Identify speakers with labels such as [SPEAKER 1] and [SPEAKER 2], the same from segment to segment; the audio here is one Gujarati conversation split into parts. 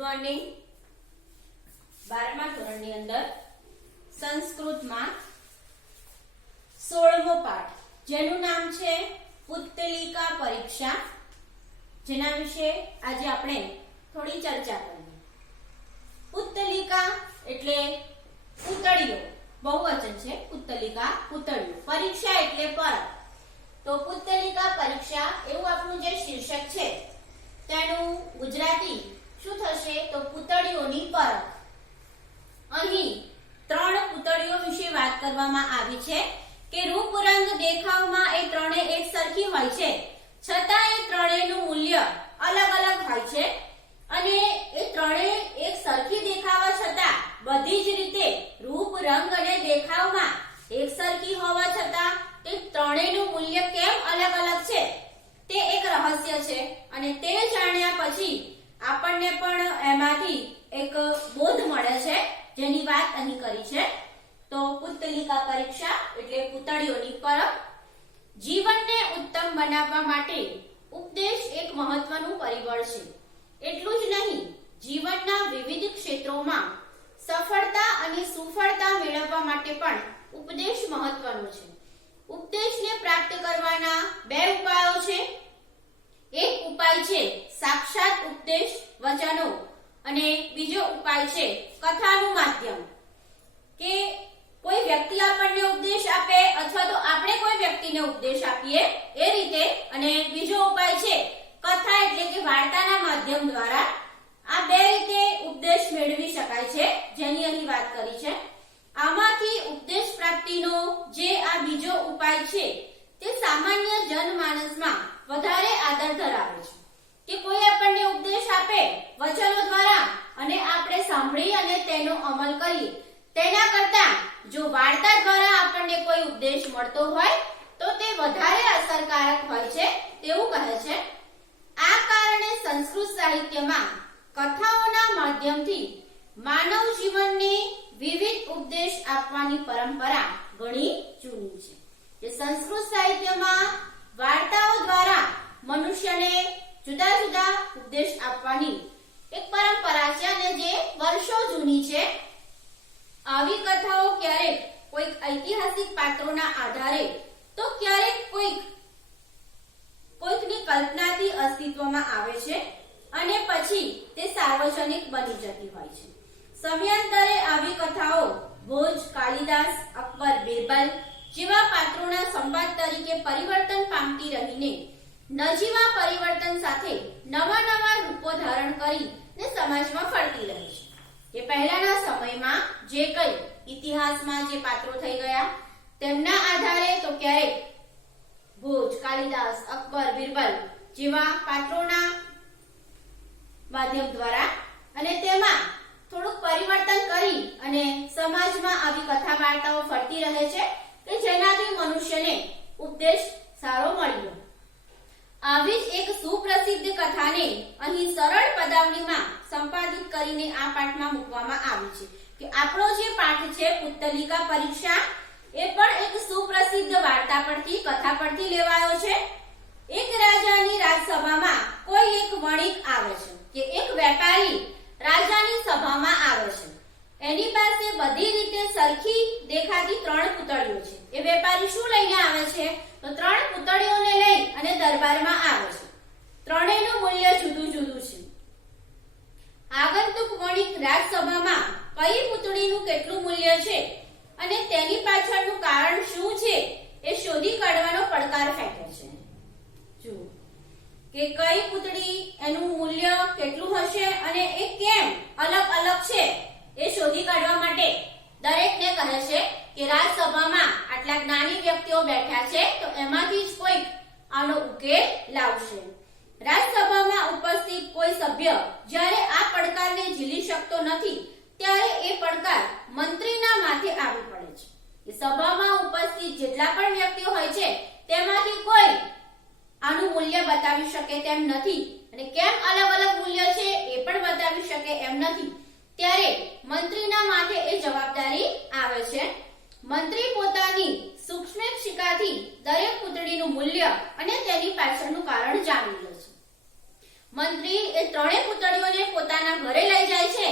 [SPEAKER 1] મોર્નિંગ બારમા ધોરણની અંદર સંસ્કૃતમાં સોળમો પાઠ, જેનું નામ છે પુત્તલિકા પરીક્ષા. જેના વિશે આજે આપણે થોડી ચર્ચા કરીએ. પુત્તલિકા એટલે પૂતળીઓ, બહુવચન છે, પુત્તલિકા પૂતળીઓ. પરીક્ષા એટલે પરબ તો પુત્તલિકા પરીક્ષા એવું આપણું જે શીર્ષક છે, તેનું ગુજરાતી શું થશે? તો પૂતળીઓની પરખ. અહીં ત્રણ પૂતળીઓ વિશે વાત કરવામાં આવી છે કે રૂપ રંગ દેખાવમાં એ ત્રણે એક સરખી હોય છે છતાં એ ત્રણેયનું મૂલ્ય અલગ અલગ હોય છે અને એ ત્રણે એક સરખી દેખાવા છતાં બધી જ રીતે રૂપ રંગ અને દેખાવમાં એક સરખી હોવા છતાં તે ત્રણેયનું મૂલ્ય કેમ અલગ અલગ છે તે એક રહસ્ય છે અને તે જાણ્યા પછી આપણને પણ એમાંથી એક બોધ મળે છે, જેની વાત અહીં કરી છે. તો પુત્તલિકા પરીક્ષા એટલે પૂતળીઓની પરબ. જીવનને ઉત્તમ બનાવવા માટે ઉપદેશ એક મહત્વનું પરિબળ છે. એટલું જ નહીં, જીવનના વિવિધ ક્ષેત્રોમાં સફળતા અને સુફળતા મેળવવા માટે પણ ઉપદેશ મહત્વનો છે. ઉપદેશને પ્રાપ્ત કરવાના બે ઉપાયો છે. એક ઉપાય છે સાક્ષાત ઉપદેશ વચનો. અને બીજો ઉપાય છે કથાનું માધ્યમ. કે કોઈ વ્યક્તિ આપણને ઉપદેશ આપે અથવા તો આપણે કોઈ વ્યક્તિને ઉપદેશ આપીએ એ રીતે અને બીજો ઉપાય છે કથા એટલે કે વાર્તાના માધ્યમ દ્વારા આ બે રીતે ઉપદેશ મેળવી શકાય છે, જેની અહીં વાત કરી છે. આમાંથી ઉપદેશ પ્રાપ્તિનો જે આ બીજો ઉપાય છે તે સામાન્ય જનમાનસમાં વધારે આદર ધરાવે છે. કે કોઈ આપણને ઉપદેશ આપે વચનો દ્વારા અને આપણે સાંભળી અને તેનો અમલ કરીએ. તેના કરતા જો વાર્તા દ્વારા આપણને કોઈ ઉપદેશ મળતો હોય, તો તે વધારે અસરકારક હોય છે તેવું કહે છે. આ કારણે સંસ્કૃત સાહિત્યમાં કથાઓના માધ્યમથી માનવ જીવનને વિવિધ ઉપદેશ આપવાની પરંપરા ઘણી જૂની છે. સંસ્કૃત સાહિત્યમાં વાર્તાઓ દ્વારા મનુષ્યને જુદા જુદા ઉપદેશ આપવાની. એક પરંપરા છે અને જે વર્ષો જૂની છે. આવી કથાઓ ક્યારેક કોઈક ઐતિહાસિક પાત્રોના આધારે, તો ક્યારેક કોઈક, કોઈકની કલ્પનાથી અસ્તિત્વમાં આવે છે અને પછી તે સાર્વજનિક બની જતી હોય છે. સમયાંતરે આવી કથાઓ ભોજ, કાલિદાસ, અકબર બિરબલ જેવા પાત્રોના સંવાદ તરીકે પરિવર્તન પામતી રહીને નજીવા પરિવર્તન સાથે નવા નવા રૂપો ધારણ કરી ને સમાજમાં ફરતી રહી છે. જે પહેલાના સમયમાં જે કઈ ઇતિહાસમાં જે પાત્રો થઈ ગયા, તેમના આધારે તો ક્યારેક ભોજ, કાલિદાસ, અકબર, બિરબલ જેવા પાત્રોના માધ્યમ દ્વારા અને તેમાં થોડુંક પરિવર્તન કરી અને સમાજમાં આવી કથા વાર્તાઓ ફરતી રહે છે કે જેનાથી મનુષ્યને ઉપદેશ સારો મળ્યો આવી જ એક સુપ્રસિદ્ધ કથાને અહીં સરળ પદાવલીમાં સંપાદિત કરીને આ પાઠમાં મૂકવામાં આવી છે કે આપણો જે પાઠ છે પુત્તલિકા પરીક્ષા એ પણ એક સુપ્રસિદ્ધ વાર્તા પરથી કથા પરથી લેવાયો છે. એક રાજાની રાજસભામાં કોઈ એક વણિક આવે છે કે એક વેપારી રાજાની સભામાં આવે છે. એની પાસે બધી રીતે સરખી દેખાતી ત્રણ પુતળીઓ છે. એ વેપારી શું લઈને આવે છે? તો ત્રણ પુતળીઓને લઈ અને દરબારમાં આવે છે. ત્રણેયનું મૂલ્ય જુદું જુદું છે. આગંતુક વણિક રાજસભામાં કઈ પુતળીનું કેટલું મૂલ્ય છે? અને તેની પાછળનું કારણ શું છે? એ શોધી કાઢવાનો પડકાર ફેંકે છે. જુઓ, કે કઈ પૂતળી એનું મૂલ્ય કેટલું હશે અને એ કેમ અલગ અલગ છે એ શોધી કાઢવા માટે દરેકને કહે છે કે રાજસભામાં આટલા જ્ઞાની વ્યક્તિઓ બેઠા છે તો એમાંથી જ કોઈક આનો ઉકેલ લાવશે. રાજસભામાં ઉપસ્થિત કોઈ સભ્ય જ્યારે આ પડકારને ઝીલી શકતો નથી, ત્યારે એ પડકાર મંત્રીના માથે આવી પડે છે. સભામાં ઉપસ્થિત જેટલા પણ વ્યક્તિઓ હોય છે, તેમાંથી કોઈ આનું મૂલ્ય બતાવી શકે તેમ નથી. અને કેમ અલગ અલગ મૂલ્ય છે એ પણ બતાવી શકે એમ નથી. ત્યારે મંત્રીના માથે એ જવાબદારી આવે છે. મંત્રી પોતાની સૂક્ષ્મેક્ષિકાથી દરેક પૂતળીનું મૂલ્ય અને તેની પાછળનું કારણ જાણી લે છે. મંત્રી એ ત્રણેય પૂતળીઓને પોતાના ઘરે લઈ જાય છે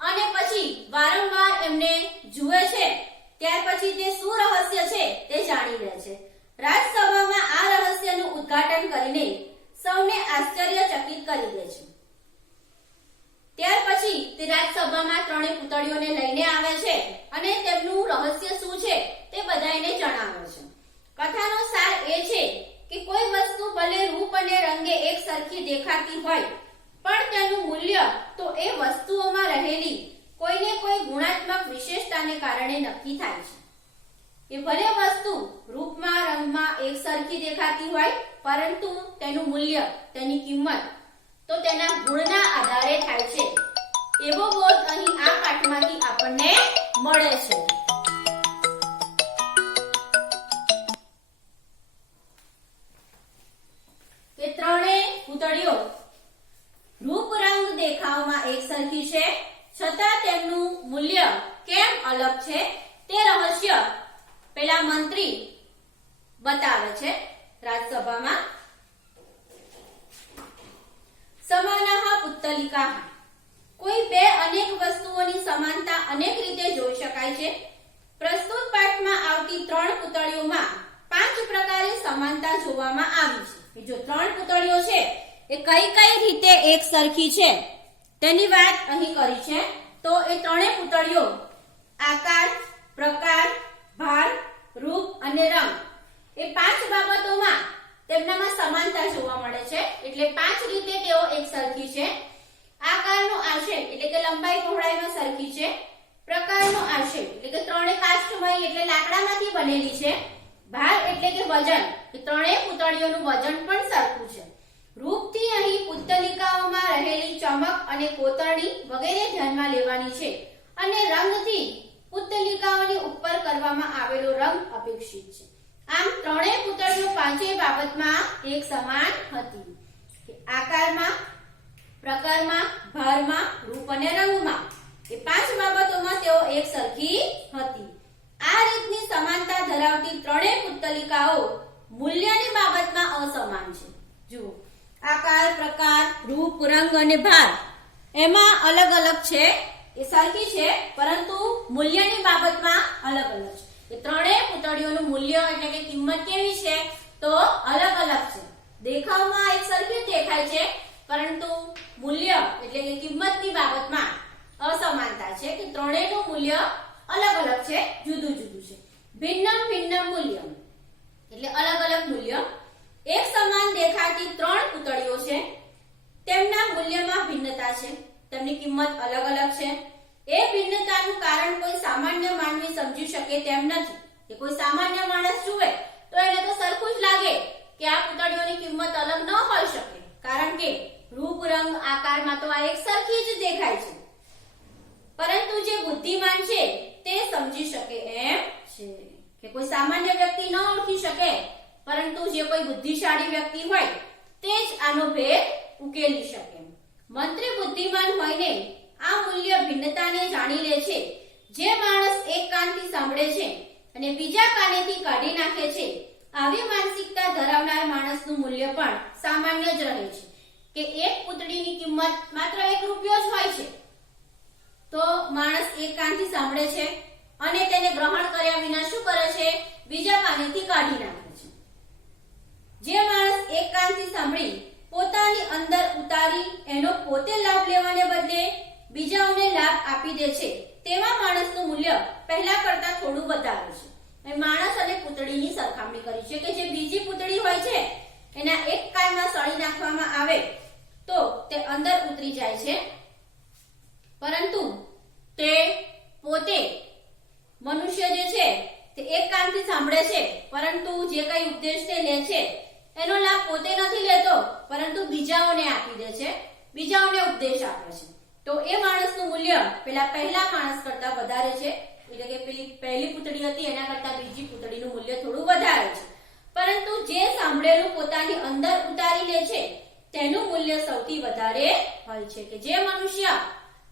[SPEAKER 1] અને પછી વારંવાર એમને જુએ છે ત્યાર પછી તે શું રહસ્ય છે તે જાણી લે છે. રાજસભામાં આ રહસ્યનું ઉદ્ઘાટન કરીને સૌને આશ્ચર્યચકિત કરી દે છે. ત્યાર પછી તે રાજસભામાં ત્રણેય પુતળીઓને લઈને આવે છે અને તેમનું રહસ્ય શું છે તે બધાને જણાવે છે. કથાનો સાર એ છે કે કોઈ વસ્તુ ભલે રૂપ અને રંગે એક સરખી દેખાતી હોય, પણ તેનું મૂલ્ય તો એ વસ્તુઓમાં રહેલી કોઈને કોઈ ગુણાત્મક વિશેષતાને કારણે નક્કી થાય છે. એ ભલે વસ્તુ રૂપમાં, રંગમાં એક સરખી દેખાતી હોય, પરંતુ તેનું મૂલ્ય, તેની કિંમત, તો તેના ગુણના આધારે થાય છે. એવો બોધ અહીં આ પાઠમાંથી આપણને મળે છે. અલગ છે તે રહસ્ય પેલા મંત્રી બતાવે છે રાજસભામાં સમાના પુત્તલિકા. કોઈ બે અનેક વસ્તુઓની સમાનતા અનેક રીતે જોઈ શકાય છે. પ્રસ્તુત પાઠમાં આવતી ત્રણ પુતળીઓમાં પાંચ પ્રકારે સમાનતા જોવામાં આવી છે. જો ત્રણ પુતળીઓ છે એ કઈ કઈ રીતે એક સરખી છે? તેની વાત અહીં કરી છે. તો એ ત્રણેય પુતળીઓ આકાર, પ્રકાર, ભાર, રૂપ અને રંગ. એ પાંચ બાબતોમાં તેમનામાં સમાનતા જોવા મળે છે. એટલે પાંચ રીતે તેઓ એક સરખી છે. આકારનો આશય એટલે કે લંબાઈ પહોળાઈનો સરખી છે. પ્રકારનો આશય એટલે કે ત્રણે કાષ્ઠમય એટલે લાકડામાંથી બનેલી છે. ભાર એટલે કે વજન, એ ત્રણેય પૂતળીઓનું વજન પણ સરખું છે. રૂપથી અહીં પુત્તલિકાઓમાં રહેલી ચમક અને કોતરણી વગેરે ધ્યાનમાં લેવાની છે. અને રંગથી પુત્તલિકાઓની ઉપર કરવામાં આવેલો રંગ અપેક્ષિત છે. આમ ત્રણેય પુતળીઓ પાંચેય બાબતમાં એક સમાન હતી. આકારમાં, પ્રકારમાં, ભારમાં, રૂપ અને રંગમાં. એ પાંચ બાબતોમાં તેઓ એક સરખી હતી. આ રીતની સમાનતા ધરાવતી ત્રણેય પુત્તલિકાઓ મૂલ્યની બાબતમાં અસમાન છે. જુઓ, આકાર, પ્રકાર, રૂપ, રંગ અને ભાર એમાં અલગ અલગ છે. એ સરખી છે, પરંતુ મૂલ્યની બાબતમાં અલગ અલગ છે. એ ત્રણેય પૂતળીઓનું મૂલ્ય એટલે કે કિંમત કેવી છે? તો અલગ અલગ છે. દેખાવમાં એક સરખી દેખાય છે, પરંતુ મૂલ્ય એટલે કે કિંમતની બાબતમાં અસમાનતા છે કે ત્રણેયનું મૂલ્ય અલગ અલગ છે, જુદું જુદું છે. ભિન્નમ ભિન્નમ મૂલ્ય. એટલે અલગ અલગ મૂલ્ય. એક સમાન દેખાતી ત્રણ પૂતળીઓ છે, તેમના મૂલ્યમાં ભિન્નતા છે. તેમની કિંમત અલગ અલગ છે. એ ભિન્નતાનું કારણ કોઈ સામાન્ય માનવી સમજી શકે તેમ નથી. કે કોઈ સામાન્ય માણસ જુએ તો એને તો સરખું જ લાગે કે આ પુતળીઓની કિંમત અલગ ન હોઈ શકે કારણ કે રૂપ રંગ આકારમાં તો આ એક સરખી જ દેખાય છે પરંતુ જે બુદ્ધિમાન છે તે સમજી શકે એમ છે કે કોઈ સામાન્ય વ્યક્તિ ન ઓળખી શકે પરંતુ જે કોઈ બુદ્ધિશાળી વ્યક્તિ હોય તે જ આનો ભેદ ઉકેલી શકે મંત્રી બુદ્ધિમાન હોઈને આ મૂલ્ય ભિન્નતાને જાણી લે છે. જે માણસ એક કાનથી સાંભળે છે અને બીજા કાનેથી કાઢી નાખે છે, આવી માનસિકતા ધરાવનાર માણસનું મૂલ્ય પણ સામાન્ય જ રહે છે કે એક પુતળીની કિંમત માત્ર એક રૂપિયો જ હોય છે. તો માણસ એક કાનથી સાંભળે છે અને તેને ગ્રહણ કર્યા વિના શું કરે છે બીજા કાનેથી કાઢી નાખે છે જે માણસ એક કાનથી સાંભળી પોતાની અંદર એનો પોતે લાભ લેવાને બદલે બીજાઓને લાભ આપી દે છે. તેવા માણસનું મૂલ્ય પહેલા કરતા થોડું વધારે છે. માણસ અને પૂતળીની સરખામણી કરી છે કે જે બીજી પૂતળી હોય છે, એના એક કાનમાં સળી નાખવામાં આવે તો તે અંદર ઉતરી જાય છે. પરંતુ તે પોતે મનુષ્ય જે છે, તે એક કાનથી સાંભળે છે, પરંતુ જે કઈ ઉપદેશ તે લે છે એનો લાભ પોતે નથી લેતો, પરંતુ બીજાઓને આપી દે છે, બીજાઓને ઉપદેશ આપે છે. તો એ માણસનું મૂલ્ય પેલા પહેલા માણસ કરતા વધારે છે, એટલે કે પેલી પહેલી પૂતળી હતી, એના કરતા બીજી પૂતળીનું મૂલ્ય થોડું વધારે છે. પરંતુ જે સાંભળેલું પોતાની અંદર ઉતારી લે છે, તેનું મૂલ્ય સૌથી વધારે હોય છે. કે જે મનુષ્ય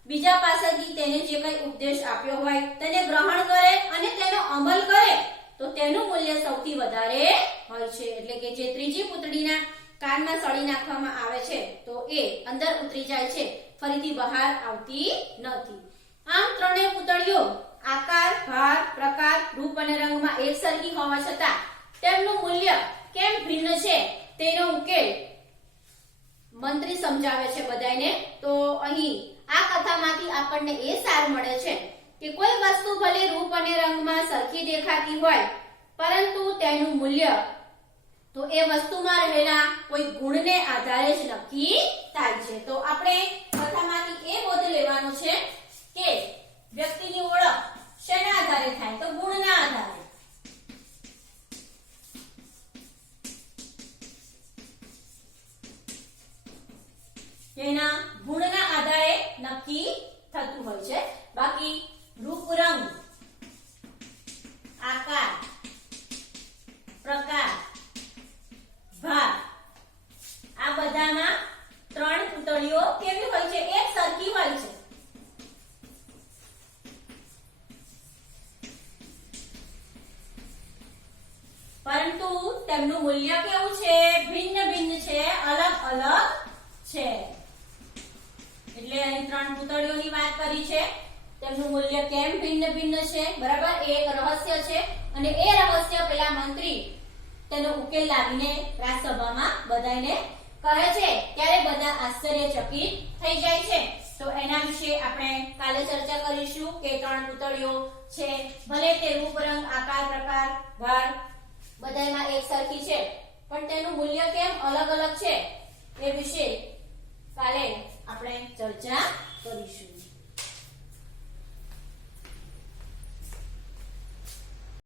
[SPEAKER 1] બીજા પાસેથી તેને જે કઈ ઉપદેશ આપ્યો હોય, તેને ગ્રહણ કરે અને તેનો અમલ કરે, તો તેનું મૂલ્ય સૌથી વધારે હોય છે. એટલે કે જે ત્રીજી પૂતળીના કાનમાં સળી નાખવામાં આવે છે, તો એ અંદર ઉતરી જાય છે. ફરીથી બહાર આવતી નથી. આમ ત્રણેય પૂતળીઓ આકાર, ભાર, પ્રકાર, રૂપ અને રંગમાં એકસરખી હોવા છતાં તેમનું મૂલ્ય કેમ ભિન્ન છે તેનો ઉકેલ મંત્રી સમજાવે છે બધાને તો અહીં આ કથામાંથી આપણને એ સાર મળે છે કે કોઈ વસ્તુ ભલે રૂપ અને રંગમાં સરખી દેખાતી હોય, પરંતુ તેનું મૂલ્ય તો એ વસ્તુમાં રહેલા કોઈ ગુણને આધારે જ નક્કી થાય છે તો આપણે કથામાંથી એ બોધ લેવાનો છે કે વ્યક્તિની ઓળખ શેના આધારે થાય? તો ગુણના આધારે. તેના ગુણના આધારે નક્કી થતું હોય છે. બાકી રૂપ રંગ, આકાર, પ્રકાર ભાર આ બધામાં ત્રણ પૂતળીઓ કેવી હોય છે? એક સરખી હોય છે. પરંતુ તેમનું મૂલ્ય કેવું છે? ભિન્ન ભિન્ન છે, અલગ અલગ છે. એટલે અહીં ત્રણ પૂતળીઓની વાત કરી છે. તેમનું મૂલ્ય કેમ ભિન્ન ભિન્ન છે? બરાબર? એ એક રહસ્ય છે અને એ રહસ્ય પેલા મંત્રી તેનો ઉકેલ લાવીને રાજસભામાં બધાને કહે છે. ત્યારે બધા આશ્ચર્યચકિત થઈ જાય છે. તો એના વિશે આપણે કાલે ચર્ચા કરીશું કે ત્રણ પૂતળીઓ છે. ભલે તે રૂપ, રંગ, આકાર, પ્રકાર ભાર બધામાં એક સરખી છે, પણ તેનું મૂલ્ય કેમ અલગ અલગ છે એ વિશે કાલે આપણે ચર્ચા કરીશું.